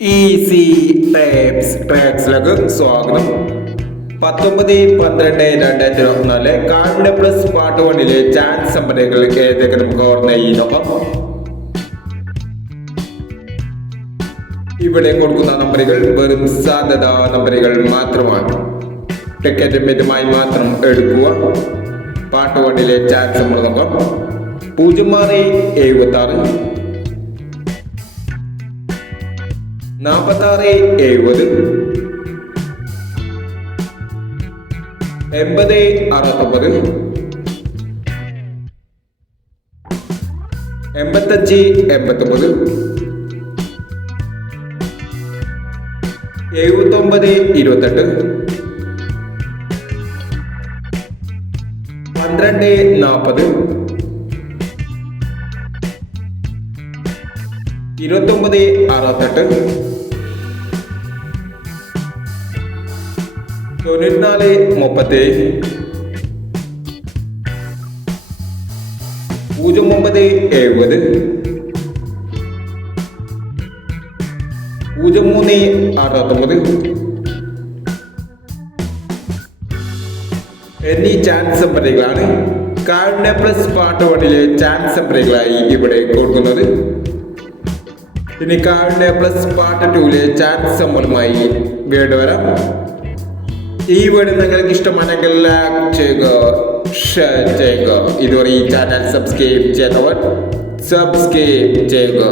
Easy tapes ട്രാക്സിലേക്ക് സ്വാഗതം. പത്തൊമ്പത് പന്ത്രണ്ട് രണ്ടായിരത്തി ഇരുപത്തിനാല് കാർഡ് പ്ലസ് പാർട്ട് വണ്ണിലെ ചാൻസ് സമ്പന്നകൾ ഏതൊക്കെ നമുക്ക് ഓർമ്മ ഈ നോക്കാം. ഇവിടെ കൊടുക്കുന്ന നമ്പറുകൾ വെറും സാധ്യത നമ്പറുകൾ മാത്രമാണ്. ടിക്കറ്റ് മിതമായി മാത്രം എടുക്കുക. പാർട്ട് വണ്ണിലെ ചാൻസ് നമ്മൾ നോക്കാം. പൂജ്യം ആറ് എഴുപത്തി ആറ് നാൽപ്പത്താറ് എഴുപത്. എൺപത് അറുപത്തൊമ്പത്. എൺപത്തഞ്ച് എൺപത്തൊമ്പത്. എഴുപത്തൊമ്പത് ഇരുപത്തെട്ട്. പന്ത്രണ്ട് നാൽപ്പത് ഇരുപത്തൊമ്പത് അറുപത്തെട്ട്. തൊണ്ണൂറ്റിനാല് മുപ്പത്തേഴ് പൂജ്യം ഒമ്പത് എഴുപത്. പൂജ്യം മൂന്ന് അറുപത്തൊമ്പത്. എന്നീ ചാൻസ് നമ്പറുകളാണ് കാർഡിനെ പ്ലസ് വണ്ണിലെ ചാൻസ് നമ്പറുകളായി ഇവിടെ കൊടുക്കുന്നത്. ഇനി കാർഡിനെ പ്ലസ് പാർട്ട് ടൂലെ ചാറ്റ് സമ്പലമായി വീണ്ടും വരാം. ഈ വീട് നിങ്ങൾക്ക് ഇഷ്ടമാണെങ്കിൽ ലൈക്ക് ചെയ്യുക ഷെയർ ചെയ്യുക. ഇതുവരെ ഈ ചാനൽ സബ്സ്ക്രൈബ് ചെയ്തവർ സബ്സ്ക്രൈബ് ചെയ്യുക.